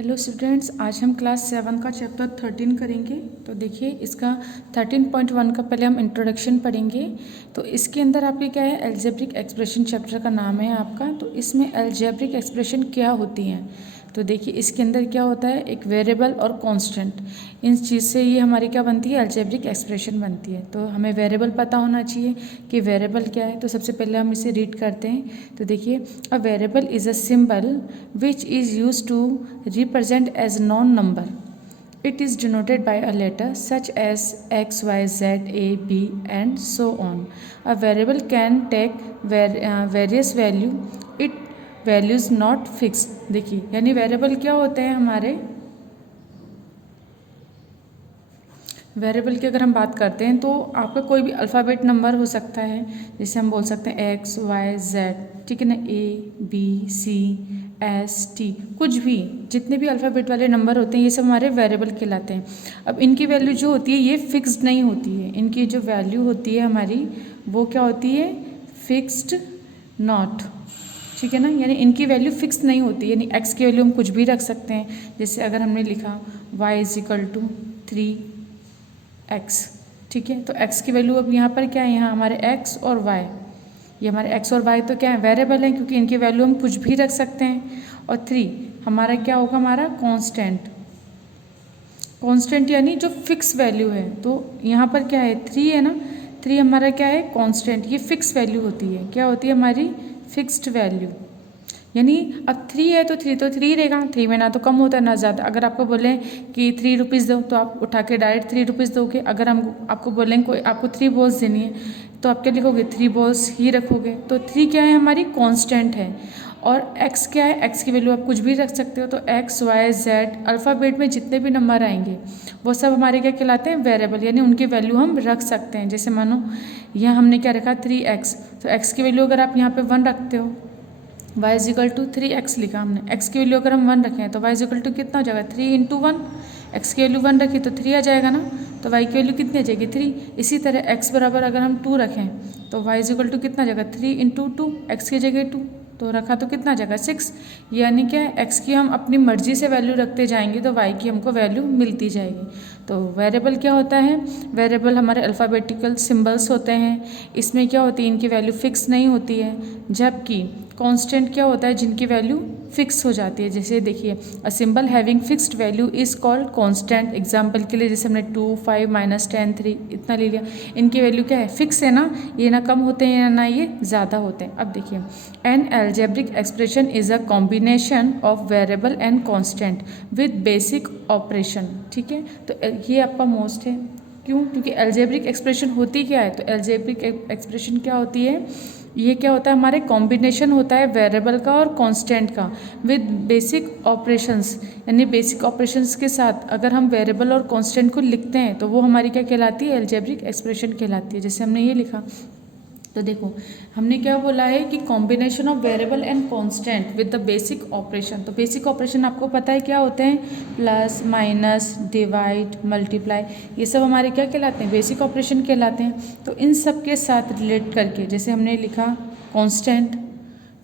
Hello students, आज हम class 7 का चैप्टर 13 करेंगे। तो देखिए, इसका 13.1 का पहले हम इंट्रोडक्शन पढ़ेंगे। तो इसके अंदर आपके क्या है, अलजेब्रिक एक्सप्रेशन चैप्टर का नाम है आपका। तो इसमें अलजेब्रिक एक्सप्रेशन क्या होती हैं, तो देखिए इसके अंदर क्या होता है, एक वेरिएबल और कांस्टेंट, इन चीज़ से ये हमारी क्या बनती है, अलजेब्रिक एक्सप्रेशन बनती है। तो हमें वेरिएबल पता होना चाहिए कि वेरिएबल क्या है। तो सबसे पहले हम इसे रीड करते हैं। तो देखिए, a variable is a symbol which is use to represent as non number. It is denoted by a letter such as X, Y, Z, A, B and so on. A variable can take various value. It values not fixed. देखिए, यानी variable क्या होते हैं हमारे, variable की अगर हम बात करते हैं तो आपका कोई भी अल्फ़ाबेट नंबर हो सकता है। जैसे हम बोल सकते हैं एक्स, वाई, जेड, ठीक है ना, ए, बी, सी, एस, टी, कुछ भी जितने भी अल्फ़ाबेट वाले नंबर होते हैं ये सब हमारे वेरिएबल कहलाते हैं। अब इनकी वैल्यू जो होती है ये फिक्स्ड नहीं होती है। इनकी जो वैल्यू होती है हमारी वो क्या होती है, फिक्स्ड नॉट, ठीक है ना। यानी इनकी वैल्यू फिक्स नहीं होती, यानी एक्स की वैल्यू हम कुछ भी रख सकते हैं। जैसे अगर हमने लिखा Y is equal to 3x, ठीक है। तो x की वैल्यू अब यहाँ पर क्या है, यहाँ हमारे x और y, ये हमारे x और y तो क्या है, वेरिएबल है, क्योंकि इनकी वैल्यू हम कुछ भी रख सकते हैं। और 3 हमारा क्या होगा, हमारा कांस्टेंट, कांस्टेंट यानी जो फिक्स वैल्यू है। तो यहाँ पर क्या है, 3 है ना, 3 हमारा क्या है, कांस्टेंट, ये फिक्स वैल्यू होती है। क्या होती है हमारी, फिक्स्ड वैल्यू। यानी अब 3 है तो 3 रहेगा, 3 में ना तो कम होता है ना ज़्यादा। अगर आपको बोलें कि 3 रुपीज़ दो तो आप उठा के डायरेक्ट 3 रुपीज़ दोगे। अगर हम आपको बोलें कोई आपको 3 बॉल्स देनी है तो आप क्या लिखोगे, 3 बॉल्स ही रखोगे। तो 3 क्या है, हमारी कांस्टेंट है। और x क्या है, x की वैल्यू आप कुछ भी रख सकते हो। तो x, y, z अल्फ़ाबेट में जितने भी नंबर आएंगे वो सब हमारे क्या कहलाते हैं, वेरिएबल, यानी उनकी वैल्यू हम रख सकते हैं। जैसे मानो यहाँ हमने क्या रखा, 3x, तो x की वैल्यू अगर आप यहाँ पे 1 रखते हो, y is equal to 3x लिखा हमने, x की वैल्यू अगर हम 1 रखें तो y इज इक्वल टू कितना हो जाएगा, 3 इंटू 1। x की वैल्यू 1 रखी तो 3 आ जाएगा ना, तो y की वैल्यू कितनी आ जाएगी, 3। इसी तरह x बराबर अगर हम 2 रखें तो y इज इक्वल टू कितना आ जाएगा, 3 इंटू 2, एक्स की जगह 2 तो रखा तो कितना आ जाएगा, 6। यानी क्या है, x की हम अपनी मर्जी से वैल्यू रखते जाएंगे तो y की हमको वैल्यू मिलती जाएगी। तो वेरिएबल क्या होता है, वेरिएबल हमारे अल्फ़ाबेटिकल सिंबल्स होते हैं। इसमें क्या होती है, इनकी वैल्यू फिक्स नहीं होती है। जबकि कांस्टेंट क्या होता है, जिनकी वैल्यू फिक्स हो जाती है। जैसे देखिए, a symbol having fixed value is called constant. Example के लिए जैसे हमने 2, 5, -10, 3 इतना ले लिया, इनकी वैल्यू क्या है, फिक्स है ना, ये ना कम होते हैं ना ये ज़्यादा होते हैं। अब देखिए, N algebraic expression is a combination of variable and constant with basic operation, ठीक है। तो ये आपका मोस्ट है, क्यों, क्योंकि अलजेब्रिक एक्सप्रेशन होती क्या है, तो अलजेब्रिक एक्सप्रेशन क्या होती है, ये क्या होता है, हमारे कॉम्बिनेशन होता है वेरिएबल का और कांस्टेंट का विद बेसिक ऑपरेशंस। यानी बेसिक ऑपरेशंस के साथ अगर हम वेरिएबल और कांस्टेंट को लिखते हैं तो वो हमारी क्या कहलाती है, अलजेब्रिक एक्सप्रेशन कहलाती है। जैसे हमने ये लिखा, तो देखो हमने क्या बोला है कि combination of variable and constant with the basic operation. तो बेसिक ऑपरेशन आपको पता है क्या होते हैं, प्लस, माइनस, डिवाइड, मल्टीप्लाई, ये सब हमारे क्या कहलाते हैं, बेसिक ऑपरेशन कहलाते हैं। तो इन सब के साथ रिलेट करके जैसे हमने लिखा कांस्टेंट,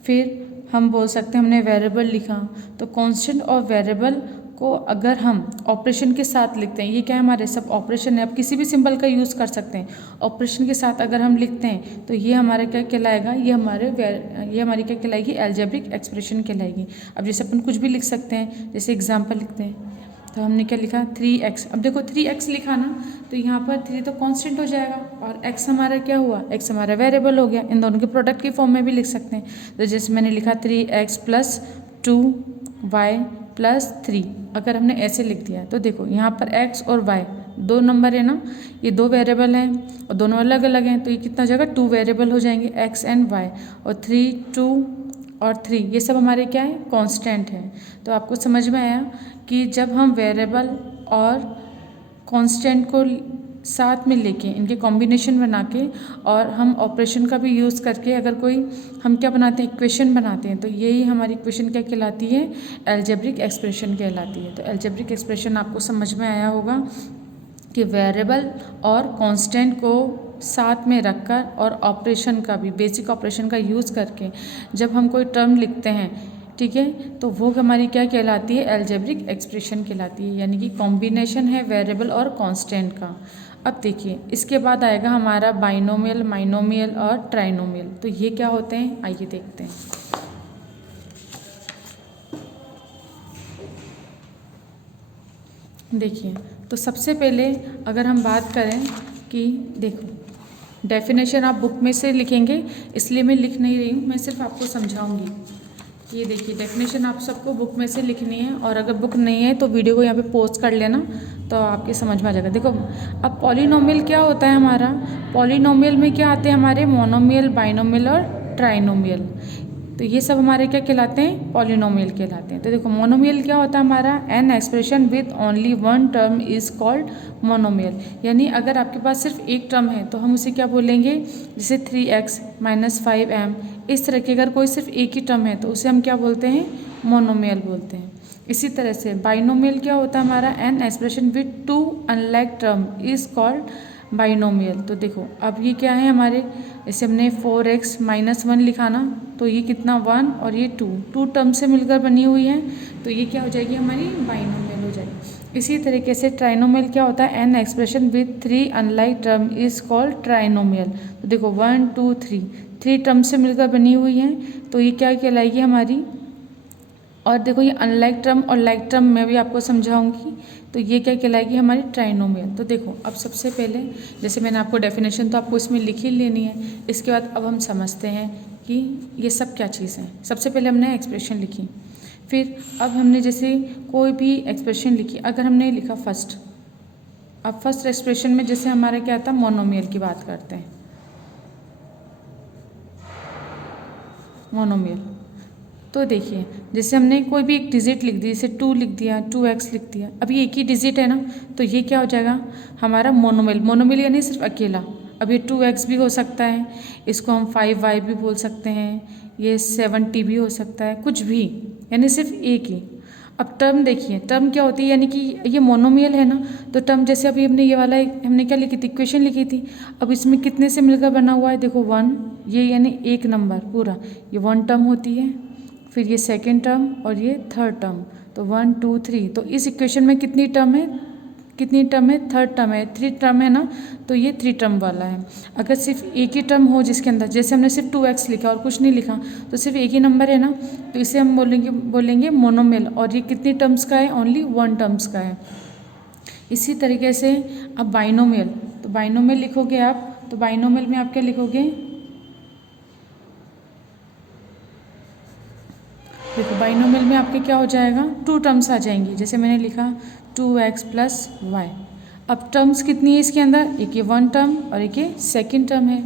फिर हम बोल सकते हैं हमने वेरिएबल लिखा, तो कांस्टेंट और वेरिएबल को अगर हम ऑपरेशन के साथ लिखते हैं, ये क्या है, हमारे सब ऑपरेशन है, आप किसी भी सिंबल का यूज़ कर सकते हैं। ऑपरेशन के साथ अगर हम लिखते हैं तो ये हमारा क्या कहलाएगा, ये हमारी क्या कहलाएगी, अलजेब्रिक एक्सप्रेशन कहलाएगी। अब जैसे अपन कुछ भी लिख सकते हैं, जैसे एग्जाम्पल लिखते हैं, तो हमने क्या लिखा, 3x। अब देखो 3x लिखा ना, तो यहाँ पर 3 तो कांस्टेंट हो जाएगा और x हमारा क्या हुआ, x हमारा वेरिएबल हो गया। इन दोनों के प्रोडक्ट की फॉर्म में भी लिख सकते हैं। तो जैसे मैंने लिखा 3x प्लस 2y प्लस 3, अगर हमने ऐसे लिख दिया तो देखो यहाँ पर x और y दो नंबर है ना, ये दो वेरिएबल हैं और दोनों अलग अलग हैं, तो ये कितना हो जाएगा, 2 वेरिएबल हो जाएंगे, x एंड y। और 3, 2 और 3 ये सब हमारे क्या है, कांस्टेंट हैं। तो आपको समझ में आया कि जब हम वेरिएबल और कांस्टेंट को साथ में लेके इनके कॉम्बिनेशन बना के और हम ऑपरेशन का भी यूज़ करके अगर कोई हम क्या बनाते हैं, इक्वेशन बनाते हैं, तो यही हमारी इक्वेशन क्या कहलाती है, अलजेब्रिक एक्सप्रेशन कहलाती है। तो अलजेब्रिक एक्सप्रेशन आपको समझ में आया होगा कि वेरिएबल और कांस्टेंट को साथ में रखकर और ऑपरेशन का भी, बेसिक ऑपरेशन का यूज़ करके जब हम कोई टर्म लिखते हैं ठीक है, तो वो हमारी क्या कहलाती है, अलजेब्रिक एक्सप्रेशन कहलाती है, यानी कि कॉम्बिनेशन है वेरिएबल और कांस्टेंट का। अब देखिए इसके बाद आएगा हमारा बाइनोमियल, माइनोमियल और ट्राइनोमियल। तो ये क्या होते हैं, आइए देखते हैं। देखिए तो सबसे पहले अगर हम बात करें कि देखो डेफिनेशन आप बुक में से लिखेंगे, इसलिए मैं लिख नहीं रही हूँ, मैं सिर्फ आपको समझाऊंगी। ये देखिए डेफिनेशन आप सबको बुक में से लिखनी है, और अगर बुक नहीं है तो वीडियो को यहाँ पे पॉज कर लेना तो आपके समझ में आ जाएगा। देखो अब पॉलिनोमियल क्या होता है हमारा, पॉलिनोमियल में क्या आते हैं हमारे मोनोमियल, बाइनोमियल और ट्राइनोमियल। तो ये सब हमारे क्या कहलाते हैं, पॉलिनोमियल कहलाते हैं। तो देखो मोनोमियल क्या होता है हमारा, an expression with only one term is called monomial. यानी अगर आपके पास सिर्फ एक टर्म है तो हम उसे क्या बोलेंगे, जैसे 3x - 5m, इस तरह की अगर कोई सिर्फ एक ही टर्म है तो उसे हम क्या बोलते हैं, मोनोमियल बोलते हैं। इसी तरह से बाइनोमियल क्या होता है हमारा, an expression with two unlike term is called binomial. तो देखो अब ये क्या है हमारे, जैसे हमने 4x - 1 लिखा ना, तो ये कितना 1 और ये 2 टर्म से मिलकर बनी हुई है, तो ये क्या हो जाएगी हमारी बाइनोमियल हो जाएगी। इसी तरीके से ट्राइनोमियल क्या होता है, an expression with 3 unlike term is called trinomial. तो देखो 1 2 3 टर्म से मिलकर बनी हुई है, तो ये क्या कहलाएगी हमारी। और देखो ये अनलाइक टर्म और लाइक टर्म मैं भी आपको समझाऊंगी, तो ये क्या कहलाएगी हमारी ट्राइनोमियल। तो देखो अब सबसे पहले जैसे मैंने आपको डेफिनेशन तो आपको इसमें लिख ही लेनी है, इसके बाद अब हम समझते हैं कि ये सब क्या चीज़ है। सबसे पहले हमने एक्सप्रेशन लिखी, फिर अब हमने जैसे कोई भी एक्सप्रेशन लिखी, अगर हमने लिखा फर्स्ट, अब फर्स्ट एक्सप्रेशन में जैसे हमारा क्या था, मोनोमियल की बात करते हैं, मोनोमियल। तो देखिए जैसे हमने कोई भी एक डिजिट लिख दी, जैसे 2 लिख दिया, 2x लिख दिया, अब ये एक ही डिजिट है ना, तो ये क्या हो जाएगा हमारा मोनोमियल। मोनोमियल यानी सिर्फ अकेला। अब ये 2x भी हो सकता है, इसको हम 5y भी बोल सकते हैं, ये 7t भी हो सकता है, कुछ भी, यानी सिर्फ एक ही। अब टर्म देखिए, टर्म क्या होती है, यानी कि ये मोनोमियल है ना, तो टर्म जैसे अभी हमने ये वाला हमने क्या लिखी थी, इक्वेशन लिखी थी। अब इसमें कितने से मिलकर बना हुआ है, देखो 1, ये यानी एक नंबर पूरा, ये 1 टर्म होती है, फिर ये सेकेंड टर्म और ये थर्ड टर्म, तो 1 2 3। तो इस इक्वेशन में कितनी टर्म है, थर्ड टर्म है, 3 टर्म है ना, तो ये 3 टर्म वाला है। अगर सिर्फ एक ही टर्म हो जिसके अंदर, जैसे हमने सिर्फ 2x लिखा और कुछ नहीं लिखा, तो सिर्फ एक ही नंबर है ना, तो इसे हम बोलेंगे मोनोमियल। और ये कितनी टर्म्स का है, ओनली 1 टर्म्स का है। इसी तरीके से अब बाइनोमियल, तो बाइनोमियल लिखोगे आप, तो बाइनोमियल में आप क्या लिखोगे, देखो बाइनोमियल में आपके क्या हो जाएगा, 2 टर्म्स आ जाएंगी। जैसे मैंने लिखा 2x + y। अब टर्म्स कितनी है इसके अंदर, एक ये 1 टर्म और एक ये सेकेंड टर्म है,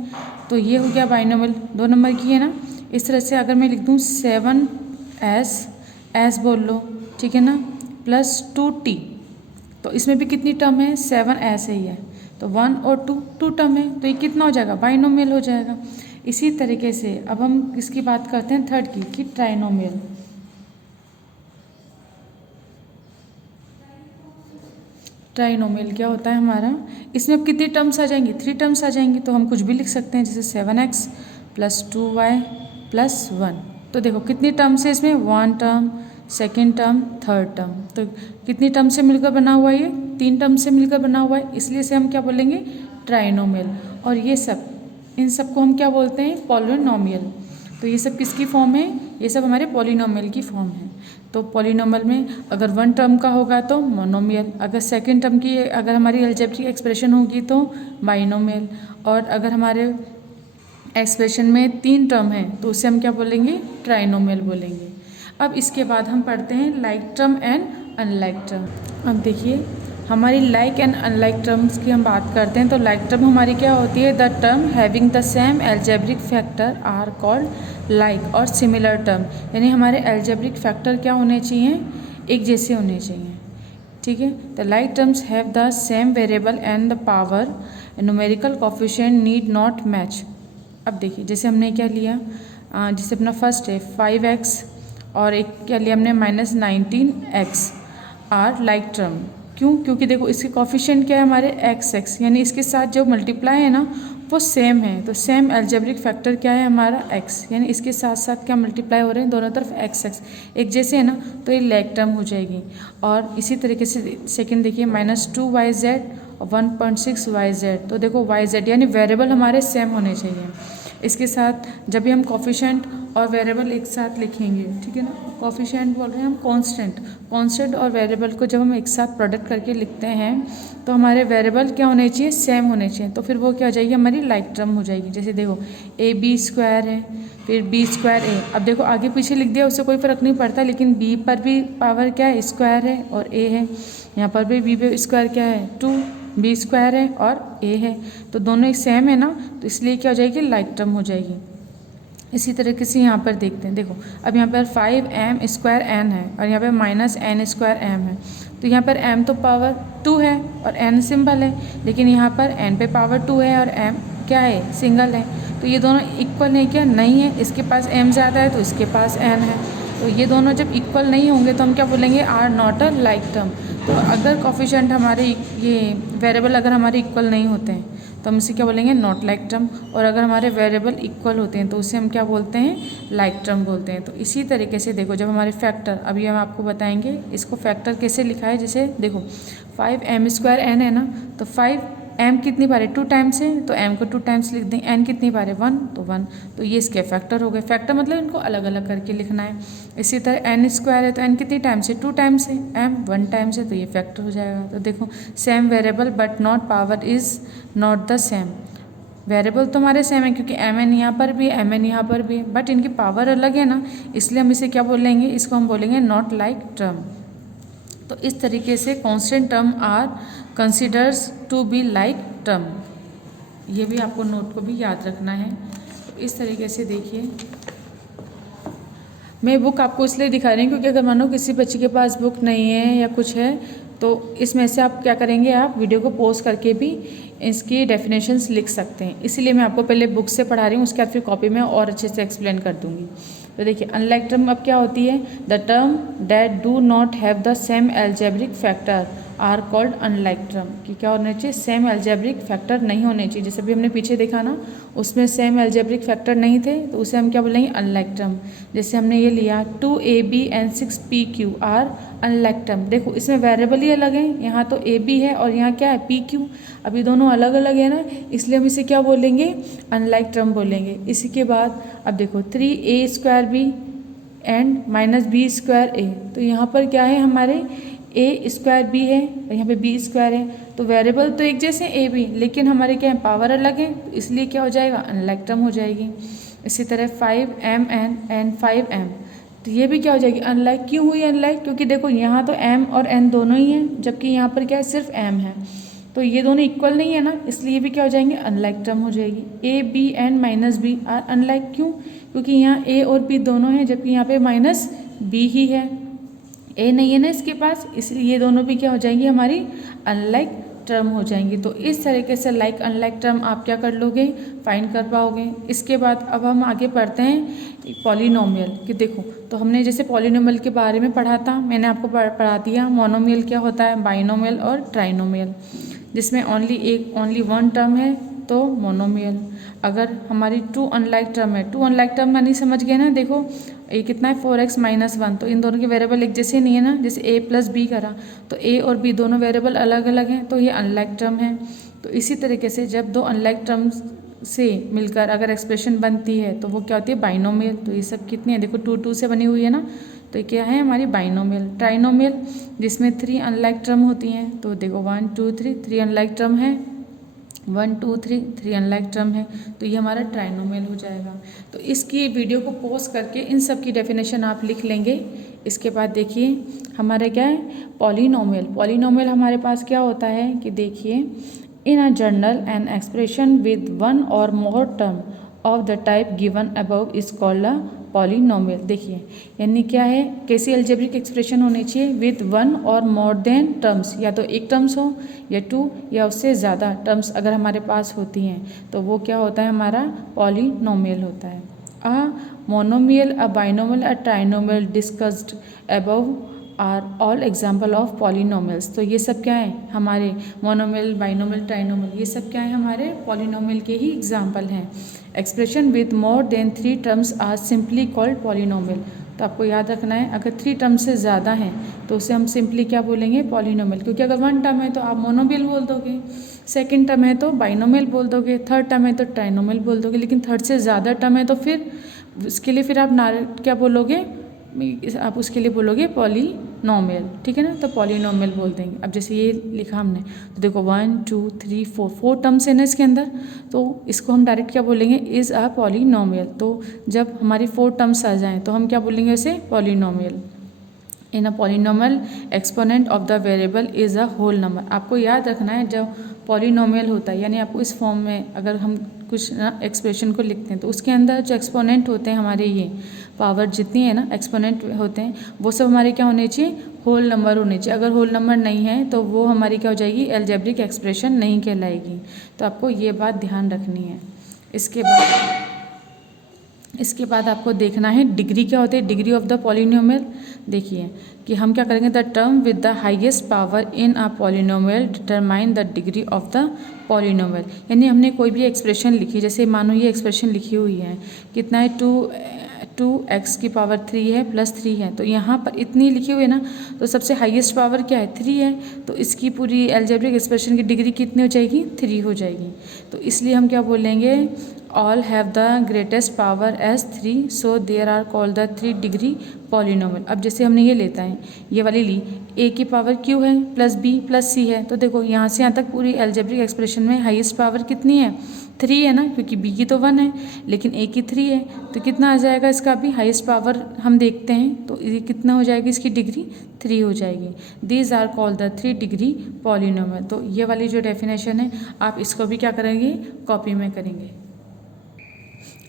तो ये हो गया बाइनोमियल, 2 नंबर की है ना। इस तरह से अगर मैं लिख दूँ 7s बोल लो, ठीक है ना, +2t, तो इसमें भी कितनी टर्म है, 7s ही है, तो 1 और 2 टर्म है, तो ये कितना हो जाएगा, बाइनोमियल हो जाएगा। इसी तरीके से अब हम किसकी बात करते हैं, थर्ड की, कि ट्राइनोमियल। ट्राइनोमियल क्या होता है हमारा, इसमें अब कितनी टर्म्स आ जाएंगी, 3 टर्म्स आ जाएंगी, तो हम कुछ भी लिख सकते हैं, जैसे 7x + 2y + 1। तो देखो कितनी टर्म्स है इसमें, 1 term, second term, third term, तो कितनी टर्म से मिलकर बना हुआ है, ये 3 टर्म से मिलकर बना हुआ है, इसलिए से हम क्या बोलेंगे, ट्राइनोमियल। और ये सब, इन सब को हम क्या बोलते हैं, पॉलिनोमियल। तो ये सब किसकी फॉर्म है, ये सब हमारे पॉलिनोमियल की फॉर्म है। तो पॉलिनोमियल में अगर 1 टर्म का होगा तो मोनोमियल, अगर सेकेंड टर्म की अगर हमारी अलजेब्रिक एक्सप्रेशन होगी तो बाइनोमियल, और अगर हमारे एक्सप्रेशन में 3 टर्म है तो उसे हम क्या बोलेंगे, ट्राइनोमियल बोलेंगे। अब इसके बाद हम पढ़ते हैं like term and unlike term. अब देखिए हमारी लाइक एंड अनलाइक टर्म्स की हम बात करते हैं, तो लाइक टर्म हमारी क्या होती है, the term having the same algebraic factor are called like और सिमिलर टर्म। यानी हमारे एल्जेब्रिक फैक्टर क्या होने चाहिए, एक जैसे होने चाहिए, ठीक है। The like terms have the same variable and the power numerical coefficient need not match. अब देखिए जैसे हमने क्या लिया, जैसे अपना फर्स्ट है 5x और एक क्या लिया हमने -19x आर लाइक टर्म। क्यों, क्योंकि देखो इसके कोफिशिएंट क्या है हमारे x, यानी इसके साथ जो मल्टीप्लाई है ना वो सेम है, तो सेम एल्जेब्रिक फैक्टर क्या है हमारा x, यानी इसके साथ साथ क्या मल्टीप्लाई हो रहे हैं दोनों तरफ x एक जैसे है ना, तो ये लाइक टर्म हो जाएगी। और इसी तरीके से सेकंड देखिए -2yz और 1.6yz, तो देखो yz यानी वेरिएबल हमारे सेम होने चाहिए। इसके साथ जब भी हम कोफिशिएंट और वेरिएबल एक साथ लिखेंगे, ठीक है ना, कोफिशिएंट बोल रहे हैं हम कांस्टेंट और वेरिएबल को जब हम एक साथ प्रोडक्ट करके लिखते हैं तो हमारे वेरिएबल क्या होने चाहिए, सेम होने चाहिए। तो फिर वो क्या हो जाएगी, हमारी लाइक टर्म हो जाएगी। जैसे देखो ab² है, फिर b²a, अब देखो आगे पीछे लिख दिया उससे कोई फ़र्क नहीं पड़ता, लेकिन b पर भी पावर क्या है, स्क्वायर है, और a है, यहाँ पर भी b पे स्क्वायर क्या है, 2b² है और a है, तो दोनों एक सेम है ना, तो इसलिए क्या हो जाएगी, लाइक टर्म हो जाएगी। इसी तरीके से यहाँ पर देखते हैं, देखो अब यहाँ पर 5m² n है और यहाँ पर -n² m है, तो यहाँ पर m तो पावर 2 है और n सिंबल है, लेकिन यहाँ पर n पे पावर 2 है और m क्या है, सिंगल है, तो ये दोनों इक्वल है क्या, नहीं है, इसके पास m ज़्यादा है तो इसके पास n है, तो ये दोनों जब इक्वल नहीं होंगे तो हम क्या बोलेंगे, are not a like term. तो अगर कोफिशिएंट हमारे ये वेरिएबल अगर हमारे इक्वल नहीं होते हैं तो हम इसे क्या बोलेंगे, नॉट लाइक टर्म, और अगर हमारे वेरिएबल इक्वल होते हैं तो उसे हम क्या बोलते हैं, लाइक टर्म बोलते हैं। तो इसी तरीके से देखो जब हमारे फैक्टर, अभी हम आपको बताएंगे इसको फैक्टर कैसे लिखा है। जैसे देखो 5m² n है ना, तो 5m कितनी बार है, 2 टाइम्स है, तो m को 2 टाइम्स लिख दें, n कितनी बार है, 1, तो 1, तो ये इसके फैक्टर हो गए। फैक्टर मतलब इनको अलग अलग करके लिखना है। इसी तरह n² है तो n कितनी टाइम्स है, 2 टाइम्स है, m 1 टाइम्स है, तो ये फैक्टर हो जाएगा। तो देखो same variable but not power is not the same, variable तो हमारे सेम है क्योंकि mn यहाँ पर भी है, mn यहाँ पर भी है, बट इनकी पावर अलग है ना, इसलिए हम इसे क्या बोलेंगे, इसको हम बोलेंगे नॉट लाइक टर्म। तो इस तरीके से constant term are considers to be like term, ये भी आपको नोट को भी याद रखना है। तो इस तरीके से देखिए, मैं बुक आपको इसलिए दिखा रही हूँ क्योंकि अगर मानो किसी बच्चे के पास बुक नहीं है या कुछ है तो इसमें से आप क्या करेंगे, आप वीडियो को पॉज करके भी इसकी डेफिनेशंस लिख सकते हैं। इसीलिए मैं आपको पहले बुक से पढ़ा रही हूँ, उसके बाद फिर कॉपी में और अच्छे से एक्सप्लेन कर दूँगी। तो देखिए अनलाइक टर्म अब क्या होती है, the term that do not have the same algebraic factor are called unlike term, कि क्या होना चाहिए, सेम एल्जेब्रिक फैक्टर नहीं होने चाहिए। जैसे भी हमने पीछे देखा ना, उसमें सेम एल्जेब्रिक फैक्टर नहीं थे तो उसे हम क्या बोलेंगे, अनलाइक टर्म। जैसे हमने ये लिया 2ab and 6pq are unlike term, देखो इसमें वेरिएबल ही अलग है, यहाँ तो ab है और यहाँ क्या है, pq, अभी दोनों अलग अलग है ना, इसलिए हम इसे क्या बोलेंगे, अनलाइक टर्म बोलेंगे। इसी के बाद अब देखो 3a² एंड -b²a, तो यहाँ पर क्या है, हमारे a² b है और यहाँ पे b² है, तो वेरिएबल तो एक जैसे a b, लेकिन हमारे क्या है, पावर अलग है, तो इसलिए क्या हो जाएगा, अनलाइक टर्म हो जाएगी। इसी तरह 5mn एंड 5m, तो ये भी क्या हो जाएगी, अनलाइक। क्यों हुई अनलाइक, क्योंकि देखो यहाँ तो m और n दोनों ही हैं, जबकि यहाँ पर क्या है, सिर्फ m है, तो ये दोनों इक्वल नहीं है ना, इसलिए ये भी क्या हो जाएंगे, अनलाइक टर्म हो जाएगी। a b and -b are unlike, क्यों, क्योंकि यहाँ a और b दोनों हैं, जबकि यहाँ पे -b ही है, a नहीं है ना इसके पास, इसलिए ये दोनों भी क्या हो जाएंगी, हमारी अनलाइक टर्म हो जाएंगी। तो इस तरीके से लाइक अनलाइक टर्म आप क्या कर लोगे, फाइंड कर पाओगे। इसके बाद अब हम आगे पढ़ते हैं पॉलिनोमियल, कि देखो तो हमने जैसे पॉलिनोमियल के बारे में पढ़ा था, मैंने आपको पढ़ा दिया मोनोमियल क्या होता है, बाइनोमियल और ट्राइनोमियल, जिसमें ओनली वन टर्म है तो मोनोमियल। अगर हमारी 2 अनलाइक टर्म है, 2 अनलाइक टर्म नहीं समझ गए ना, देखो ये कितना है 4x - 1, तो इन दोनों के वेरिएबल एक जैसे नहीं है ना, जैसे a + b करा तो a और b दोनों वेरिएबल अलग अलग हैं, तो ये अनलाइक टर्म है। तो इसी तरीके से जब 2 अनलाइक टर्म्स से मिलकर अगर एक्सप्रेशन बनती है तो वो क्या होती है, बाइनोमियल। तो ये सब कितनी है, देखो 2 2 से बनी हुई है ना, तो ये क्या है, हमारी बाइनोमियल। ट्राइनोमियल जिसमें 3 अनलाइक टर्म होती हैं, तो देखो 1 2 3 अनलाइक टर्म है, 1 2 3 अनलाइक टर्म है, तो ये हमारा ट्राइनोमियल हो जाएगा। तो इसकी वीडियो को पॉज करके इन सब की डेफिनेशन आप लिख लेंगे। इसके बाद देखिए हमारा क्या है, पॉलिनोमियल। पॉलिनोमियल हमारे पास क्या होता है कि देखिए, इन अ जर्नल एन एक्सप्रेशन विद 1 और मोर term of the type given above is called a polynomial. देखिए यानी क्या है, कैसी अलजेब्रिक एक्सप्रेशन होनी चाहिए, विद 1 और मोर देन टर्म्स, या तो एक टर्म्स हो या 2 या उससे ज़्यादा टर्म्स अगर हमारे पास होती हैं तो वो क्या होता है, हमारा पॉलिनोमियल होता है। A monomial, a binomial, a trinomial discussed above are all example of polynomials. तो ये सब क्या है हमारे मोनोमियल, बाइनोमियल, ट्राइनोमियल, ये सब क्या है हमारे पॉलिनोमियल के ही एग्जाम्पल हैं। Expression with more than 3 terms are simply called polynomial. तो आपको याद रखना है अगर 3 टर्म से ज़्यादा हैं तो उसे हम सिंपली क्या बोलेंगे पॉलिनोमियल, क्योंकि अगर 1 टर्म है तो आप मोनोमियल बोल दोगे, सेकंड टर्म है तो बाइनोमियल बोल दोगे, थर्ड टर्म है तो ट्राइनोमियल बोल दोगे, लेकिन थर्ड से ज़्यादा टर्म है तो फिर उसके लिए फिर आप क्या बोलोगे, आप उसके लिए बोलोगे पॉलिनोमियल, ठीक है ना। तो पॉलिनोमियल बोल देंगे। अब जैसे ये लिखा हमने तो देखो 1 2 3 4 टर्म्स है ना इसके अंदर, तो इसको हम डायरेक्ट क्या बोलेंगे इज़ अ पॉलिनोमियल। तो जब हमारी 4 टर्म्स आ जाएँ तो हम क्या बोलेंगे इसे polynomial. In a polynomial exponent of the variable is a whole number. आपको याद रखना है जब पॉलिनोमियल होता है यानी आपको इस फॉर्म में अगर हम कुछ एक्सप्रेशन को लिखते हैं तो उसके अंदर जो एक्सपोनेंट होते हैं हमारे ये पावर जितनी है ना एक्सपोनेंट होते हैं वो सब हमारे क्या होने चाहिए होल नंबर होने चाहिए। अगर होल नंबर नहीं है तो वो हमारी क्या हो जाएगी अलजेब्रिक एक्सप्रेशन नहीं कहलाएगी। तो आपको ये बात ध्यान रखनी है। इसके बाद आपको देखना है डिग्री क्या होती है, डिग्री ऑफ द पॉलिनोमियल। देखिए कि हम क्या करेंगे the term with the highest power in a polynomial determine the degree of the polynomial. यानी हमने कोई भी एक्सप्रेशन लिखी, जैसे मानो ये एक्सप्रेशन लिखी हुई है कितना है 2x की पावर 3 है प्लस 3 है, तो यहाँ पर इतनी लिखी हुई है ना, तो सबसे हाईएस्ट पावर क्या है 3 है, तो इसकी पूरी अलजेब्रिक एक्सप्रेशन की डिग्री कितनी हो जाएगी 3 हो जाएगी। तो इसलिए हम क्या बोलेंगे all have the greatest power as 3 so there are called the 3 degree polynomial. अब जैसे हमने ये लेता है ये वाली ली a की पावर q है प्लस b प्लस c है, तो देखो यहाँ से यहाँ तक पूरी अलजेब्रिक एक्सप्रेशन में हाईएस्ट पावर कितनी है 3 है ना, क्योंकि b की तो 1 है लेकिन a की 3 है, तो कितना आ जाएगा इसका भी हाईएस्ट पावर हम देखते हैं तो ये कितना हो जाएगी इसकी डिग्री 3 हो जाएगी। These are called the 3 degree polynomial. तो ये वाली जो डेफिनेशन है आप इसको भी क्या करेंगे कॉपी में करेंगे।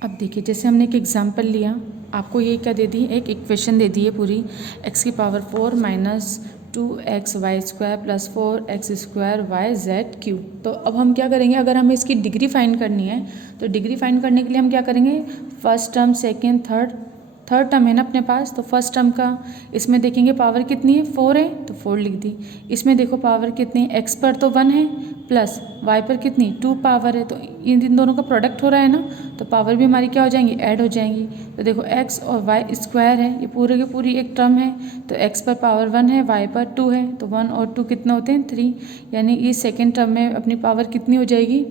अब देखिए जैसे हमने एक एग्जाम्पल लिया, आपको ये क्या दे दी एक इक्वेशन दे दी है पूरी x की power 4 minus 2xy² plus 4x² yz³ तो अब हम क्या करेंगे अगर हमें इसकी डिग्री फाइंड करनी है तो डिग्री फाइंड करने के लिए हम क्या करेंगे first term second third term है ना अपने पास, तो फर्स्ट टर्म का इसमें देखेंगे पावर कितनी है 4 है तो 4 लिख दी। इसमें देखो पावर कितनी है x पर तो 1 है प्लस y पर कितनी 2 पावर है, तो इन दोनों का प्रोडक्ट हो रहा है ना, तो पावर भी हमारी क्या हो जाएंगी ऐड हो जाएंगी। तो देखो x और y स्क्वायर है, ये पूरे की पूरी एक टर्म है, तो x पर पावर 1 है y पर 2 है, तो 1 और 2 कितना होते हैं 3, यानी ये सेकेंड टर्म में अपनी पावर कितनी हो जाएगी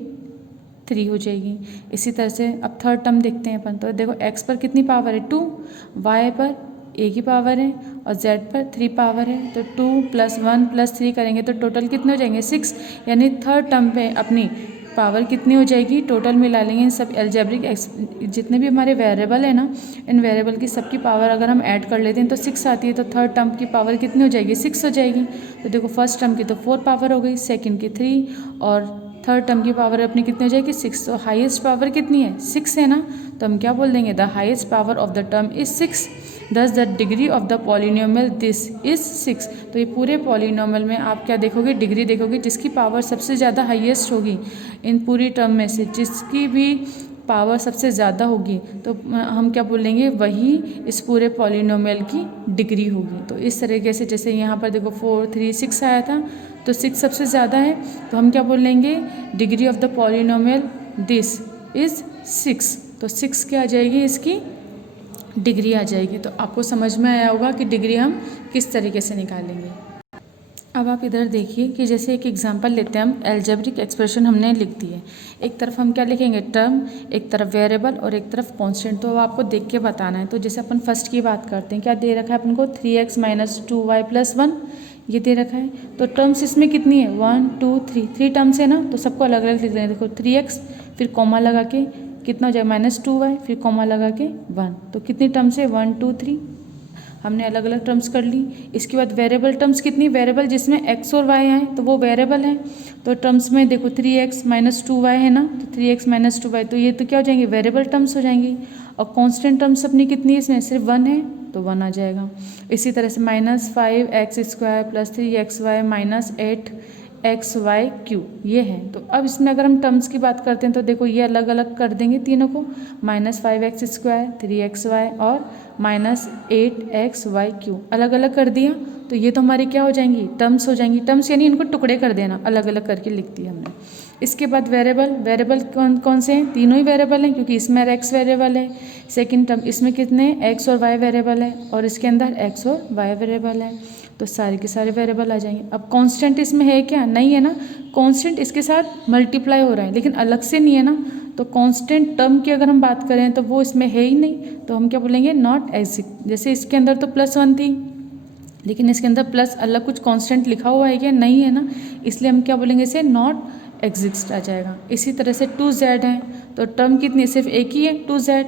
3 हो जाएगी। इसी तरह से अब थर्ड टर्म देखते हैं अपन, तो देखो x पर कितनी पावर है 2, y पर a की पावर है और z पर 3 पावर है, तो 2 प्लस 1 प्लस 3 करेंगे तो टोटल कितने हो जाएंगे 6, यानी थर्ड टर्म पे अपनी पावर कितनी हो जाएगी टोटल मिला लेंगे इन सब अलजेब्रिक जितने भी हमारे वेरिएबल है ना, इन वेरिएबल की सबकी पावर अगर हम ऐड कर लेते हैं तो 6 आती है, तो थर्ड टर्म की पावर कितनी हो जाएगी 6 हो जाएगी। तो देखो फर्स्ट टर्म की तो 4 पावर हो गई, सेकेंड की 3 और थर्ड टर्म की पावर अपनी कितनी हो जाएगी 6, तो हाईएस्ट पावर कितनी है 6 है ना, तो हम क्या बोल देंगे the highest power of the term is 6, दस the degree of the polynomial this is 6। तो ये पूरे पॉलिनोमियल में आप क्या देखोगे डिग्री देखोगे, जिसकी पावर सबसे ज़्यादा हाईएस्ट होगी इन पूरी टर्म में से, जिसकी भी पावर सबसे ज़्यादा होगी तो हम क्या बोलेंगे वही इस पूरे पॉलिनोमियल की डिग्री होगी। तो इस तरीके से जैसे यहाँ पर देखो 4 3 6 आया था, तो 6 सबसे ज़्यादा है तो हम क्या बोलेंगे degree of the polynomial this is 6, तो 6 क्या आ जाएगी इसकी डिग्री आ जाएगी। तो आपको समझ में आया होगा कि डिग्री हम किस तरीके से निकालेंगे। अब आप इधर देखिए कि जैसे एक एग्जांपल लेते हैं हम, अलजेब्रिक एक्सप्रेशन हमने लिख दी है, एक तरफ हम क्या लिखेंगे टर्म, एक तरफ वेरिएबल और एक तरफ कांस्टेंट, तो अब आपको देख के बताना है। तो जैसे अपन फर्स्ट की बात करते हैं, क्या दे रखा है अपन को 3x माइनस 2y प्लस 1 ये दे रखा है, तो टर्म्स इसमें कितनी है 1 2 3 टर्म्स है ना, तो सबको अलग अलग लिख रहे हैं। देखो 3x फिर कॉमा लगा के कितना हो जाएगा माइनस 2y फिर कॉमा लगा के 1, तो कितनी टर्म्स है 1 2 3 हमने अलग अलग टर्म्स कर ली। इसके बाद वेरिएबल टर्म्स कितनी, वेरिएबल जिसमें x और y आए तो वो वेरिएबल है, तो टर्म्स में देखो 3x माइनस 2y है ना, तो 3x माइनस 2y तो ये तो क्या हो जाएंगे वेरिएबल टर्म्स हो जाएंगी। और कांस्टेंट टर्म्स अपनी कितनी है इसमें सिर्फ 1 है तो 1 आ जाएगा। इसी तरह से minus 5x² plus 3xy minus 8xy³ ये है। तो अब इसमें अगर हम टर्म्स की बात करते हैं तो देखो ये अलग अलग कर देंगे तीनों को, माइनस 5x² 3xy और माइनस 8xy³ अलग अलग कर दिया, तो ये तो हमारी क्या हो जाएंगी, टर्म्स हो जाएंगी। टर्म्स यानी इनको टुकड़े कर देना, अलग अलग करके लिख दिया हमने। इसके बाद वेरिएबल, वेरिएबल कौन कौन से हैं, तीनों ही वेरिएबल हैं क्योंकि इसमें x वेरिएबल है। सेकंड टर्म इसमें कितने x और y वेरिएबल है और इसके अंदर x और y वेरिएबल है, तो सारे के सारे वेरिएबल आ जाएंगे। अब कांस्टेंट इसमें है क्या, नहीं है ना, कांस्टेंट इसके साथ मल्टीप्लाई हो रहा है लेकिन अलग से नहीं है ना, तो कांस्टेंट टर्म की अगर हम बात करें तो वो इसमें है ही नहीं, तो हम क्या बोलेंगे, नॉट एग्जिस्ट। जैसे इसके अंदर तो +1 थी लेकिन इसके अंदर प्लस अलग कुछ कांस्टेंट लिखा हुआ है क्या, नहीं है ना, इसलिए हम क्या बोलेंगे, इसे नॉट एग्जिस्ट आ जाएगा। इसी तरह से 2z है, तो टर्म कितनी, सिर्फ एक ही है 2z,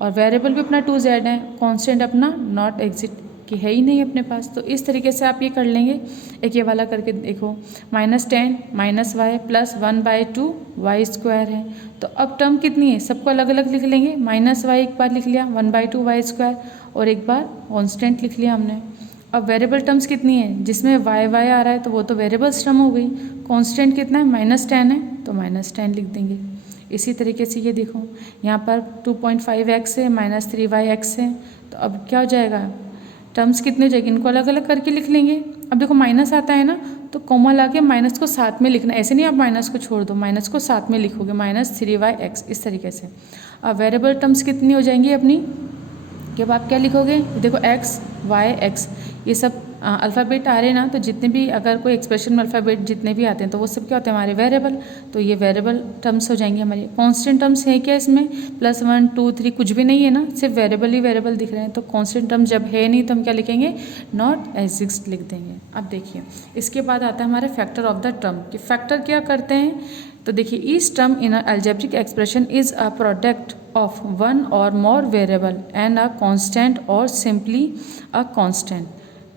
और वेरिएबल भी अपना 2z है, कांस्टेंट अपना नॉट एग्जिस्ट कि है ही नहीं अपने पास। तो इस तरीके से आप ये कर लेंगे। एक ये वाला करके देखो, -10 -y + 1/2 y² है, तो अब टर्म कितनी है, सबको अलग अलग लिख लेंगे। -y एक बार लिख लिया, 1/2 y² और एक बार कांस्टेंट लिख लिया हमने। अब वेरिएबल टर्म्स कितनी है, जिसमें y आ रहा है तो वो तो वेरिएबल्स टर्म हो गई। कांस्टेंट कितना है, -10 है, तो -10 लिख देंगे। इसी तरीके से ये देखो, यहाँ पर 2.5x है, -3yx है, तो अब क्या हो जाएगा, टर्म्स कितने हो जाएगी, इनको अलग अलग करके लिख लेंगे। अब देखो माइनस आता है ना, तो कोमा ला के माइनस को साथ में लिखना, ऐसे नहीं आप माइनस को छोड़ दो, माइनस को साथ में लिखोगे, -3yx इस तरीके से। अब वेरिएबल टर्म्स कितनी हो जाएंगी अपनी, कि अब आप क्या लिखोगे, देखो x y x ये सब अल्फ़ाबेट आ रहे हैं ना, तो जितने भी अगर कोई एक्सप्रेशन में अल्फ़ाबेट जितने भी आते हैं तो वो सब क्या होते हैं, हमारे वेरिएबल, तो ये वेरिएबल टर्म्स हो जाएंगे हमारे। कांस्टेंट टर्म्स है क्या इसमें, +1 2 3 कुछ भी नहीं है ना, सिर्फ वेरिएबल ही वेरिएबल दिख रहे हैं, तो कांस्टेंट टर्म जब है नहीं तो हम क्या लिखेंगे, नॉट एग्जिस्ट लिख देंगे। अब देखिए इसके बाद आता है हमारे फैक्टर ऑफ द टर्म, कि फैक्टर क्या करते हैं, तो देखिए each term in a algebraic expression is a product of one or more variable and a constant or simply a constant.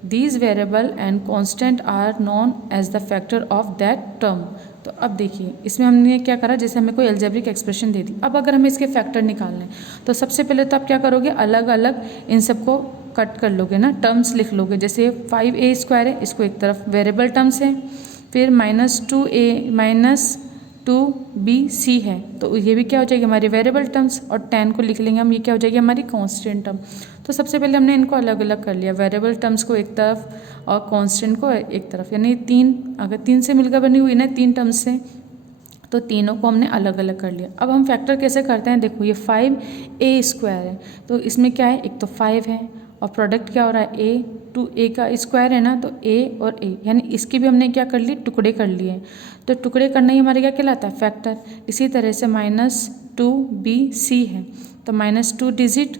These variable and constant are known as the factor of that term. तो अब देखिए इसमें हमने क्या करा, जैसे हमें कोई अलजेब्रिक एक्सप्रेशन दे दी, अब अगर हमें इसके फैक्टर निकालने तो सबसे पहले तो आप क्या करोगे, अलग अलग इन सबको कट कर लोगे ना, टर्म्स लिख लोगे। जैसे 5a² है, इसको एक तरफ वेरिएबल टर्म्स है, फिर -2a -2bc है, तो ये भी क्या हो जाएगी हमारी वेरिएबल टर्म्स, और 10 को लिख लेंगे हम, ये क्या हो जाएगी हमारी कांस्टेंट टर्म। तो सबसे पहले हमने इनको अलग अलग कर लिया, वेरिएबल टर्म्स को एक तरफ और कांस्टेंट को एक तरफ, यानी 3 अगर 3 से मिलकर बनी हुई ना, 3 टर्म्स से, तो तीनों को हमने अलग अलग कर लिया। अब हम फैक्टर कैसे करते हैं, देखो ये 5a² है, तो इसमें क्या है, एक तो 5 है और प्रोडक्ट क्या हो रहा है, a टू a का स्क्वायर है ना, तो a और a, यानी इसकी भी हमने क्या कर ली, टुकड़े कर लिए, तो टुकड़े करना ही हमारे क्या कहलाता है, फैक्टर। इसी तरह से -2bc है, तो -2 डिजिट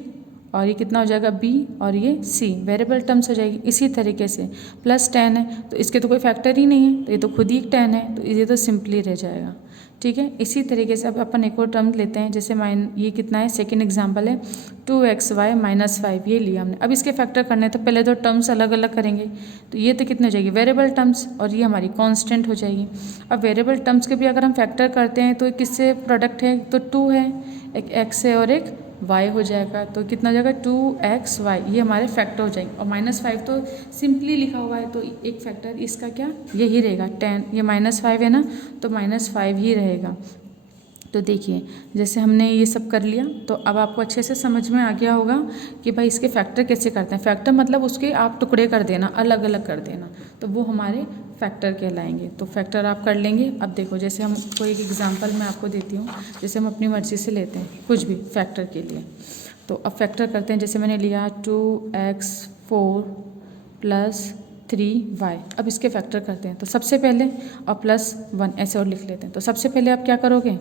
और ये कितना हो जाएगा b और ये c वेरिएबल टर्म्स हो जाएगी। इसी तरीके से +10 है, तो इसके तो कोई फैक्टर ही नहीं है, तो ये तो खुद ही एक 10 है, तो ये तो सिंपली रह जाएगा। ठीक है, इसी तरीके से अब अपन एक और टर्म लेते हैं, जैसे ये कितना है, सेकंड एग्जांपल है 2xy -5, ये लिया हमने। अब इसके फैक्टर करने हैं तो पहले तो टर्म्स अलग अलग करेंगे, तो ये तो कितने हो जाएगी, वेरिएबल टर्म्स, और ये हमारी कांस्टेंट हो जाएगी। अब वेरिएबल टर्म्स के भी अगर हम फैक्टर करते हैं तो किससे प्रोडक्ट है, तो 2 है, एक x है और एक y हो जाएगा, तो कितना हो जाएगा 2xy, ये हमारे फैक्टर हो जाएंगे। और -5 तो सिंपली लिखा हुआ है, तो एक फैक्टर इसका क्या यही रहेगा 10, ये -5 है ना, तो -5 ही रहेगा। तो देखिए जैसे हमने ये सब कर लिया, तो अब आपको अच्छे से समझ में आ गया होगा कि भाई इसके फैक्टर कैसे करते हैं। फैक्टर मतलब उसके आप टुकड़े कर देना, अलग अलग कर देना, तो वो हमारे फैक्टर कहलाएंगे। तो फैक्टर आप कर लेंगे। अब देखो जैसे हम कोई एक एग्जांपल मैं आपको देती हूँ, जैसे हम अपनी मर्ज़ी से लेते हैं कुछ भी फैक्टर के लिए, तो अब फैक्टर करते हैं। जैसे मैंने लिया 2x4 + 3y, अब इसके फैक्टर करते हैं, तो सबसे पहले और +1 ऐसे और लिख लेते हैं। तो सबसे पहले आप क्या करोगे,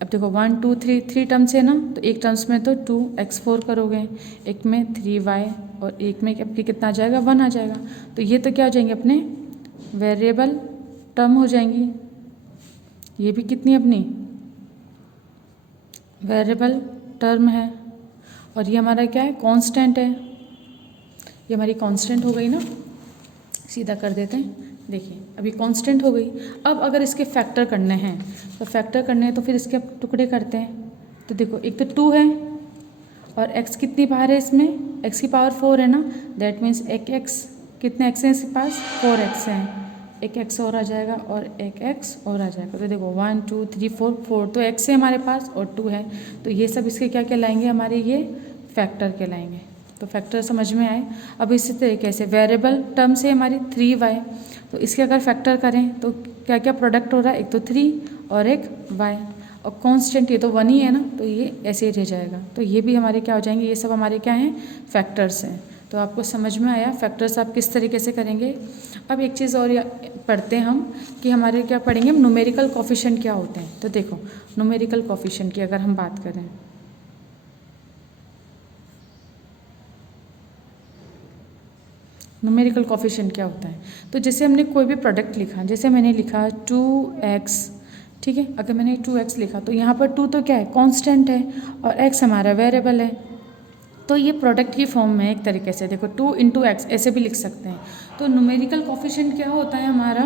अब देखो 1 2 3 टर्म्स है ना, तो एक टर्म्स में तो 2x4 करोगे, एक में 3y और एक में आपके कितना आ जाएगा 1 आ जाएगा। तो ये तो क्या हो जाएंगे अपने वेरिएबल टर्म हो जाएंगी, ये भी कितनी अपनी वेरिएबल टर्म है, और ये हमारा क्या है कांस्टेंट है, ये हमारी कांस्टेंट हो गई ना। सीधा कर देते हैं, देखिए अभी कांस्टेंट हो गई। अब अगर इसके फैक्टर करने हैं, तो फैक्टर करने हैं तो फिर इसके टुकड़े करते हैं। तो देखो एक तो 2 है और x कितनी बाहर है, इसमें x की पावर 4 है ना, दैट मीन्स एक x, कितने x हैं इसके पास 4x हैं, एक x और आ जाएगा और एक x और आ जाएगा। तो देखो 1 2 3 4 तो x है हमारे पास और 2 है, तो ये सब इसके क्या कहलाएंगे, हमारे ये फैक्टर कहलाएंगे। तो फैक्टर समझ में आए। अब इसी तरीके से वेरिएबल टर्म से हमारी 3y, तो इसके अगर फैक्टर करें तो क्या क्या प्रोडक्ट हो रहा है, एक तो 3 और एक y, और कांस्टेंट ये तो 1 ही है ना, तो ये ऐसे ही रह जाएगा। तो ये भी हमारे क्या हो जाएंगे, ये सब हमारे क्या हैं, फैक्टर्स हैं। तो आपको समझ में आया फैक्टर्स आप किस तरीके से करेंगे। अब एक चीज़ और पढ़ते हैं हम कि हमारे क्या पढ़ेंगे हम, न्यूमेरिकल कोफिशिएंट क्या होते हैं। तो देखो न्यूमेरिकल कोफिशिएंट की अगर हम बात करें, न्यूमेरिकल कोफिशिएंट क्या होता है, तो जैसे हमने कोई भी प्रोडक्ट लिखा, जैसे मैंने लिखा 2x, ठीक है, अगर मैंने 2x लिखा तो यहाँ पर 2 तो क्या है, कांस्टेंट है, और x हमारा वेरिएबल है। तो ये प्रोडक्ट की फॉर्म में एक तरीके से देखो 2 × x ऐसे भी लिख सकते हैं। तो न्यूमेरिकल कोफिशिएंट क्या होता है हमारा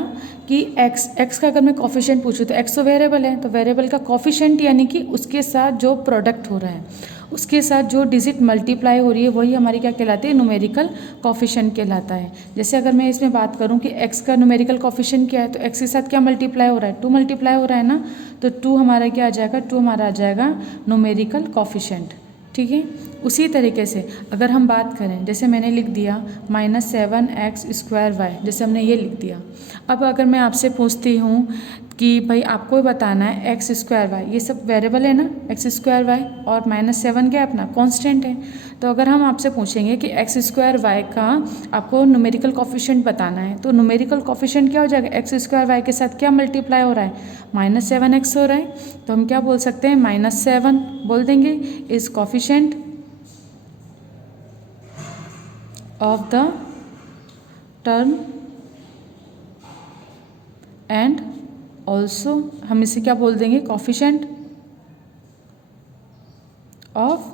कि x का अगर मैं कोफिशिएंट पूछूँ तो x तो वेरिएबल है, तो वेरिएबल का कोफिशिएंट यानी कि उसके साथ जो प्रोडक्ट हो रहा है, उसके साथ जो डिजिट मल्टीप्लाई हो रही है, वही हमारी क्या कहलाती है, न्यूमेरिकल कोफिशिएंट कहलाता है। जैसे अगर मैं इसमें बात करूं कि x का न्यूमेरिकल कोफिशिएंट क्या है, तो x के साथ क्या मल्टीप्लाई हो रहा है, 2 मल्टीप्लाई हो रहा है ना, तो 2 हमारा क्या आ जाएगा, 2 हमारा आ जाएगा न्यूमेरिकल कोफिशिएंट, ठीक है। उसी तरीके से अगर हम बात करें, जैसे मैंने लिख दिया -7x²y, जैसे हमने ये लिख दिया। अब अगर मैं आपसे पूछती हूँ कि भाई आपको बताना है x²y, ये सब वेरिएबल है ना, x²y, और -7 क्या है अपना कांस्टेंट है। तो अगर हम आपसे पूछेंगे कि x² का आपको न्यूमेरिकल कोफिशिएंट बताना है, तो न्यूमेरिकल कोफिशिएंट क्या हो जाएगा, x² के साथ क्या मल्टीप्लाई हो रहा है, -7x हो रहा है, तो हम क्या बोल सकते हैं, -7 बोल देंगे is coefficient of the term, and also हम इसे क्या बोल देंगे, कोफिशिएंट ऑफ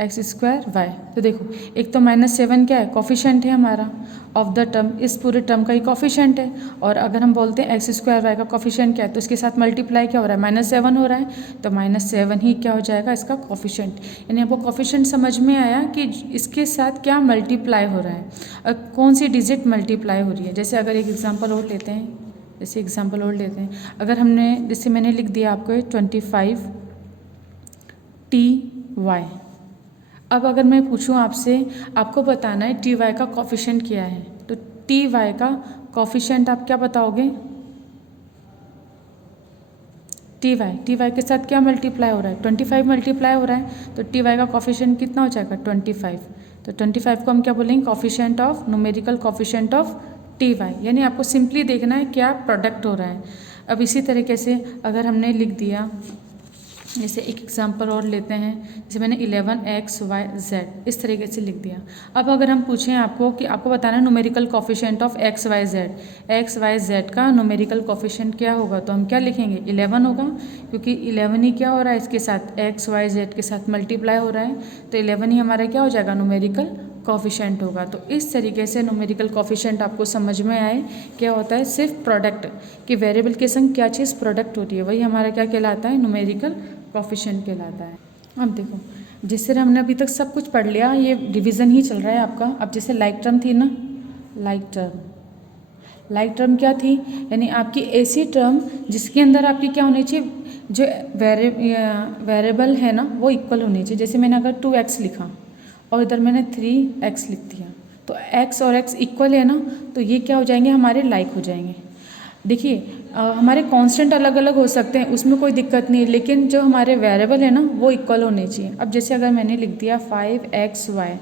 x²y। तो देखो एक तो -7 क्या है, कोफिशिएंट है हमारा ऑफ द टर्म, इस पूरे टर्म का ही कोफिशिएंट है, और अगर हम बोलते हैं x² का कोफिशिएंट क्या है, तो इसके साथ मल्टीप्लाई क्या हो रहा है, -7 हो रहा है, तो -7 ही क्या हो जाएगा इसका कोफिशिएंट। यानी आपको कोफिशिएंट समझ में आया कि इसके साथ क्या मल्टीप्लाई हो रहा है, और कौन सी डिजिट मल्टीप्लाई हो रही है। जैसे अगर एक एग्जाम्पल और लेते हैं, अगर हमने, जैसे मैंने लिख दिया आपको 25ty, अब अगर मैं पूछूं आपसे, आपको बताना है ty का कोफिशिएंट क्या है, तो ty का कोफिशिएंट आप क्या बताओगे, ty के साथ क्या मल्टीप्लाई हो रहा है, 25 मल्टीप्लाई हो रहा है, तो ty का कोफिशिएंट कितना हो जाएगा, 25। तो 25 को हम क्या बोलेंगे, coefficient of, numerical coefficient of ty, यानी आपको सिंपली देखना है क्या प्रोडक्ट हो रहा है। अब इसी तरीके से अगर हमने लिख दिया, जैसे एक एग्जांपल और लेते हैं, जैसे मैंने 11xyz इस तरीके से लिख दिया। अब अगर हम पूछें आपको कि आपको बताना है न्यूमेरिकल कोफिशिएंट ऑफ xyz का न्यूमेरिकल कोफिशिएंट क्या होगा, तो हम क्या लिखेंगे, 11 होगा, क्योंकि 11 ही क्या हो रहा है, इसके साथ xyz के साथ मल्टीप्लाई हो रहा है, तो 11 ही हमारा क्या हो जाएगा, न्यूमेरिकल कोफिशिएंट होगा। तो इस तरीके से न्यूमेरिकल कोफिशिएंट आपको समझ में आए क्या होता है, सिर्फ प्रोडक्ट कि वेरिएबल के संग क्या चीज़ प्रोडक्ट होती है, वही हमारा क्या कहलाता है, न्यूमेरिकल कोफिशिएंट कहलाता है। अब देखो जिस तरह हमने अभी तक सब कुछ पढ़ लिया, ये डिवीज़न ही चल रहा है आपका। अब जैसे लाइक टर्म थी ना, लाइक टर्म क्या थी, यानी आपकी ऐसी टर्म जिसके अंदर आपकी क्या होनी चाहिए, जो वेरिएबल है ना वो इक्वल होनी चाहिए। जैसे मैंने अगर 2x लिखा और इधर मैंने 3x लिख दिया, तो x और x इक्वल है ना, तो ये क्या हो जाएंगे, हमारे लाइक हो जाएंगे। देखिए हमारे कांस्टेंट अलग अलग हो सकते हैं, उसमें कोई दिक्कत नहीं है, लेकिन जो हमारे वेरिएबल है ना वो इक्वल होने चाहिए। अब जैसे अगर मैंने लिख दिया 5xy,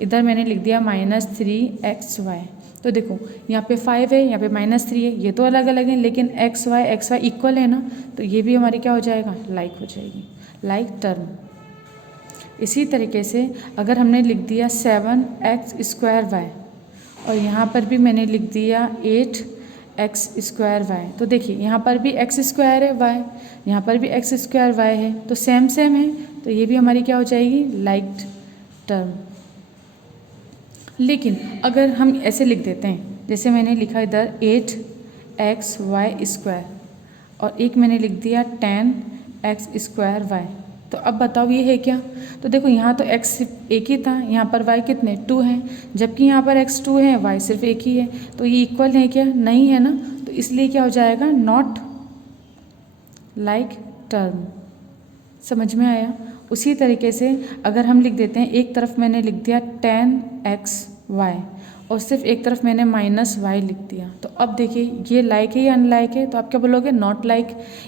इधर मैंने लिख दिया -3xy, तो देखो यहाँ पे 5 है, यहाँ पे -3 है, ये तो अलग अलग है, लेकिन xy इक्वल है ना, तो ये भी हमारी क्या हो जाएगा, लाइक हो जाएगी, लाइक टर्म। इसी तरीके से अगर हमने लिख दिया 7x² और यहाँ पर भी मैंने लिख दिया 8x² तो देखिए यहाँ पर भी x² है y, यहाँ पर भी x² है, तो सेम है, तो ये भी हमारी क्या हो जाएगी, लाइक टर्म। लेकिन अगर हम ऐसे लिख देते हैं, जैसे मैंने लिखा इधर 8xy² और एक मैंने लिख दिया 10x²y, तो अब बताओ ये है क्या। तो देखो यहाँ तो x एक ही था, यहाँ पर y कितने 2 हैं, जबकि यहाँ पर x 2 है, y सिर्फ एक ही है, तो ये इक्वल है क्या, नहीं है ना, तो इसलिए क्या हो जाएगा, नॉट लाइक टर्म। समझ में आया। उसी तरीके से अगर हम लिख देते हैं, एक तरफ मैंने लिख दिया 10xy और सिर्फ एक तरफ मैंने -y लिख दिया, तो अब देखिए ये लाइक है या अनलाइक है, तो आप क्या बोलोगे, नॉट लाइक,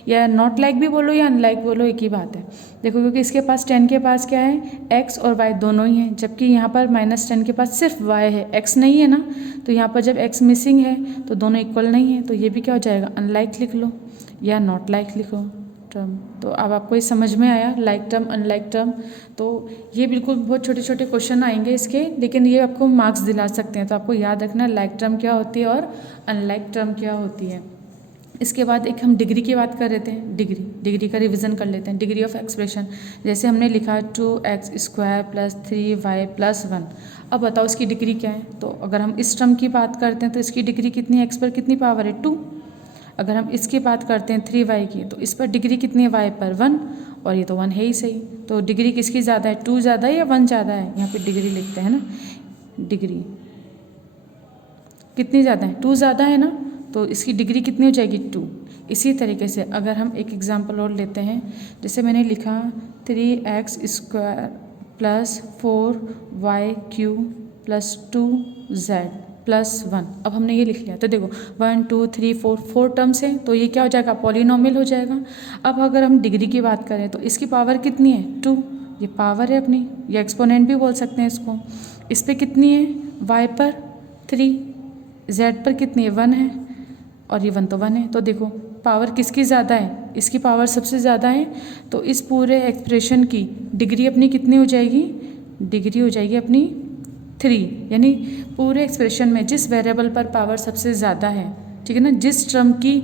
या नॉट लाइक भी बोलो या अनलाइक बोलो, एक ही बात है। देखो क्योंकि इसके पास 10 के पास क्या है, x और y दोनों ही हैं, जबकि यहाँ पर -10 के पास सिर्फ y है, x नहीं है ना, तो यहाँ पर जब x मिसिंग है तो दोनों इक्वल नहीं है, तो ये भी क्या हो जाएगा, अनलाइक लिख लो या नॉट लाइक लिखो टर्म। तो अब आपको ये समझ में आया, लाइक टर्म अनलाइक टर्म। तो ये बिल्कुल बहुत छोटे छोटे क्वेश्चन आएंगे इसके, लेकिन ये आपको मार्क्स दिला सकते हैं, तो आपको याद रखना लाइक टर्म क्या होती है और अनलाइक टर्म क्या होती है। इसके बाद एक हम डिग्री की बात कर रहे थे, डिग्री का रिवीजन कर लेते हैं। डिग्री ऑफ एक्सप्रेशन, जैसे हमने लिखा 2x² + 3y + 1। अब बताओ इसकी डिग्री क्या है, तो अगर हम इस टर्म की बात करते हैं तो इसकी डिग्री कितनी है, x पर कितनी पावर है 2। अगर हम इसकी बात करते हैं 3y की, तो इस पर डिग्री कितनी है, y पर 1, और ये तो 1 है ही सही। तो डिग्री किसकी ज़्यादा है, 2 ज़्यादा है या 1 ज़्यादा है, यहाँ पे डिग्री लिखते हैं ना, डिग्री कितनी ज़्यादा है, 2 ज़्यादा है ना, तो इसकी डिग्री कितनी हो जाएगी, 2। इसी तरीके से अगर हम एक एग्जांपल और लेते हैं, जैसे मैंने लिखा 3x² + 4y³ + 2z + 1। अब हमने ये लिख लिया, तो देखो 1 2 3 4 टर्म्स हैं, तो ये क्या हो जाएगा, पॉलिनोमियल हो जाएगा। अब अगर हम डिग्री की बात करें तो इसकी पावर कितनी है, 2, ये पावर है अपनी, या एक्सपोनेंट भी बोल सकते हैं इसको। इस पर कितनी है, y पर 3, z पर कितनी है, 1 है, और ये 1 तो 1 है। तो देखो पावर किसकी ज़्यादा है, इसकी पावर सबसे ज़्यादा है, तो इस पूरे एक्सप्रेशन की डिग्री अपनी कितनी हो जाएगी, डिग्री हो जाएगी अपनी 3, यानी पूरे एक्सप्रेशन में जिस वेरिएबल पर पावर सबसे ज़्यादा है, ठीक है ना, जिस टर्म की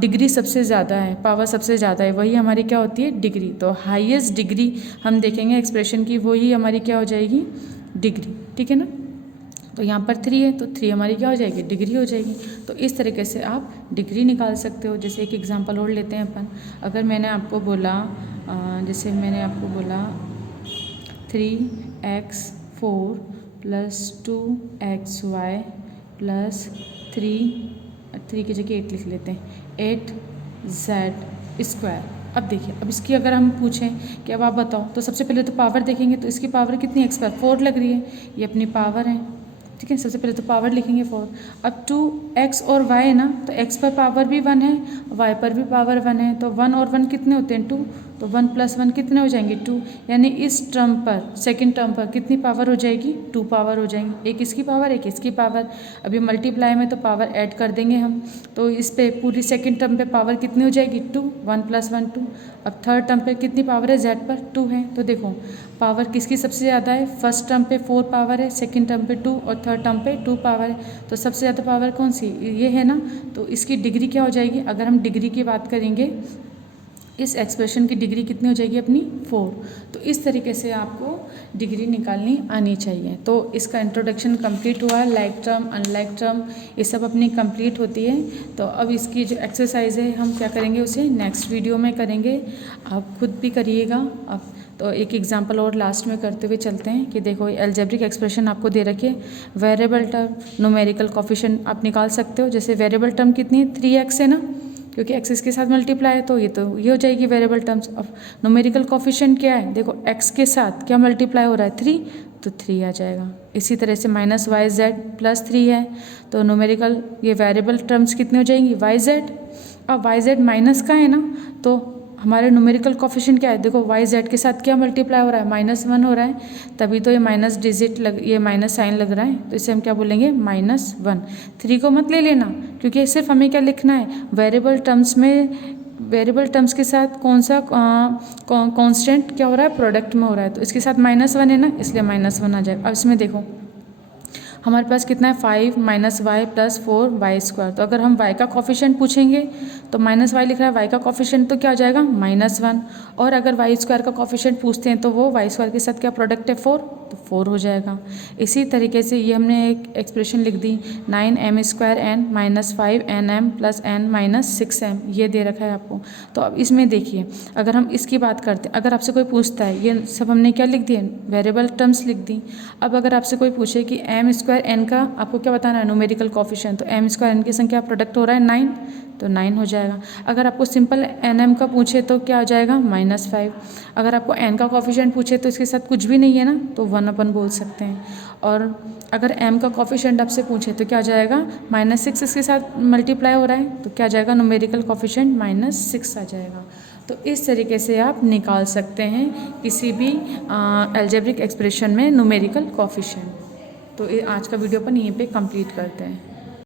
डिग्री सबसे ज़्यादा है, पावर सबसे ज़्यादा है, वही हमारी क्या होती है, डिग्री। तो हाईएस्ट डिग्री हम देखेंगे एक्सप्रेशन की, वही हमारी क्या हो जाएगी, डिग्री, ठीक है ना। तो यहाँ पर 3 है, तो 3 हमारी क्या हो जाएगी, डिग्री हो जाएगी। तो इस तरीके से आप डिग्री निकाल सकते हो। जैसे एक एग्जांपल और लेते हैं अपन, अगर मैंने आपको बोला, जैसे मैंने आपको बोला 3x4 + 2xy + 3 की जगह 8 लिख लेते हैं, 8z²। अब देखिए, अब इसकी अगर हम पूछें कि अब आप बताओ, तो सबसे पहले तो पावर देखेंगे, तो इसकी पावर कितनी है, x पर 4 लग रही है, ये अपनी पावर है, ठीक है। सबसे पहले तो पावर लिखेंगे 4। अब 2x और y है ना, तो x पर पावर भी 1 है, y पर भी पावर 1 है, तो 1 और 1 कितने होते हैं, 2, तो 1 + 1 कितने हो जाएंगे, 2। यानी इस टर्म पर, सेकंड टर्म पर कितनी पावर हो जाएगी, 2 पावर हो जाएंगी, एक इसकी पावर एक इसकी पावर। अभी मल्टीप्लाई में तो पावर ऐड कर देंगे हम, तो इस पे पूरी सेकंड टर्म पे पावर कितनी हो जाएगी, 2, 1 + 1 2। अब थर्ड टर्म पे कितनी पावर है, z पर 2 है, तो देखो पावर किसकी सबसे ज़्यादा है, फर्स्ट टर्म पे 4 पावर है, सेकंड टर्म पे 2 और थर्ड टर्म पे 2 पावर है, तो सबसे ज़्यादा पावर कौन सी, ये है ना। तो इसकी डिग्री क्या हो जाएगी, अगर हम डिग्री की बात करेंगे, इस एक्सप्रेशन की डिग्री कितनी हो जाएगी अपनी, 4। तो इस तरीके से आपको डिग्री निकालनी आनी चाहिए। तो इसका इंट्रोडक्शन कंप्लीट हुआ, लाइक टर्म अनलाइक टर्म ये सब अपनी कंप्लीट होती है। तो अब इसकी जो एक्सरसाइज है हम क्या करेंगे, उसे नेक्स्ट वीडियो में करेंगे, आप खुद भी करिएगा। अब तो एक एग्जांपल और लास्ट में करते हुए चलते हैं कि देखो एल्जेब्रिक एक्सप्रेशन आपको दे रखी है, वेरिएबल टर्म न्यूमेरिकल कोफिशिएंट आप निकाल सकते हो। जैसे वेरिएबल टर्म कितनी है, 3x है ना, क्योंकि एक्स के साथ मल्टीप्लाई है, तो ये हो जाएगी वेरिएबल टर्म्स। अब न्यूमेरिकल कोफिशिएंट क्या है, देखो x के साथ क्या मल्टीप्लाई हो रहा है, 3, तो 3 आ जाएगा। इसी तरह से -yz + 3 है, तो न्यूमेरिकल ये वेरिएबल टर्म्स कितनी हो जाएंगी, yz। अब yz माइनस का है ना, तो हमारे न्यूमेरिकल कोफिशिएंट क्या है, देखो yz के साथ क्या मल्टीप्लाई हो रहा है, -1 हो रहा है, तभी तो ये माइनस डिजिट ये माइनस साइन लग रहा है, तो इसे हम क्या बोलेंगे, -1। 3 को मत ले लेना, क्योंकि सिर्फ हमें क्या लिखना है, वेरिएबल टर्म्स में, वेरिएबल टर्म्स के साथ कौन सा कांस्टेंट क्या हो रहा है, प्रोडक्ट में हो रहा है, तो इसके साथ -1 है ना, इसलिए -1 आ जाएगा। अब इसमें देखो हमारे पास कितना है, 5 - y + 4y²। तो अगर हम y का कोफिशिएंट पूछेंगे तो -y लिख रहा है, y का कोफिशिएंट तो क्या हो जाएगा, -1। और अगर y² का कोफिशिएंट पूछते हैं तो वो y² के साथ क्या प्रोडक्ट है, 4, तो 4 हो जाएगा। इसी तरीके से ये हमने एक एक्सप्रेशन लिख दी, 9m² n - 5nm + n - 6m, ये दे रखा है आपको। तो अब इसमें देखिए, अगर हम इसकी बात करते हैं, अगर आपसे कोई पूछता है, ये सब हमने क्या लिख दिए, वेरिएबल टर्म्स लिख दी। अब अगर आपसे कोई पूछे कि m² n का आपको क्या बताना है, न्यूमेरिकल कोफिशिएंट, तो m² n की संख्या प्रोडक्ट हो रहा है 9, तो 9 हो जाएगा। अगर आपको सिंपल एन एम का पूछे तो क्या हो जाएगा -5। अगर आपको एन का कॉफिशेंट पूछे तो इसके साथ कुछ भी नहीं है ना, तो 1 अपन बोल सकते हैं। और अगर एम का कॉफिशेंट आपसे पूछे तो क्या हो जाएगा, -6 इसके साथ मल्टीप्लाई हो रहा है तो क्या आ जाएगा, न्यूमेरिकल कॉफिशेंट -6 आ जाएगा। तो इस तरीके से आप निकाल सकते हैं किसी भी अलजेब्रिक एक्सप्रेशन में न्यूमेरिकल कॉफिशेंट। तो आज का वीडियो अपन यहीं पे कंप्लीट करते हैं।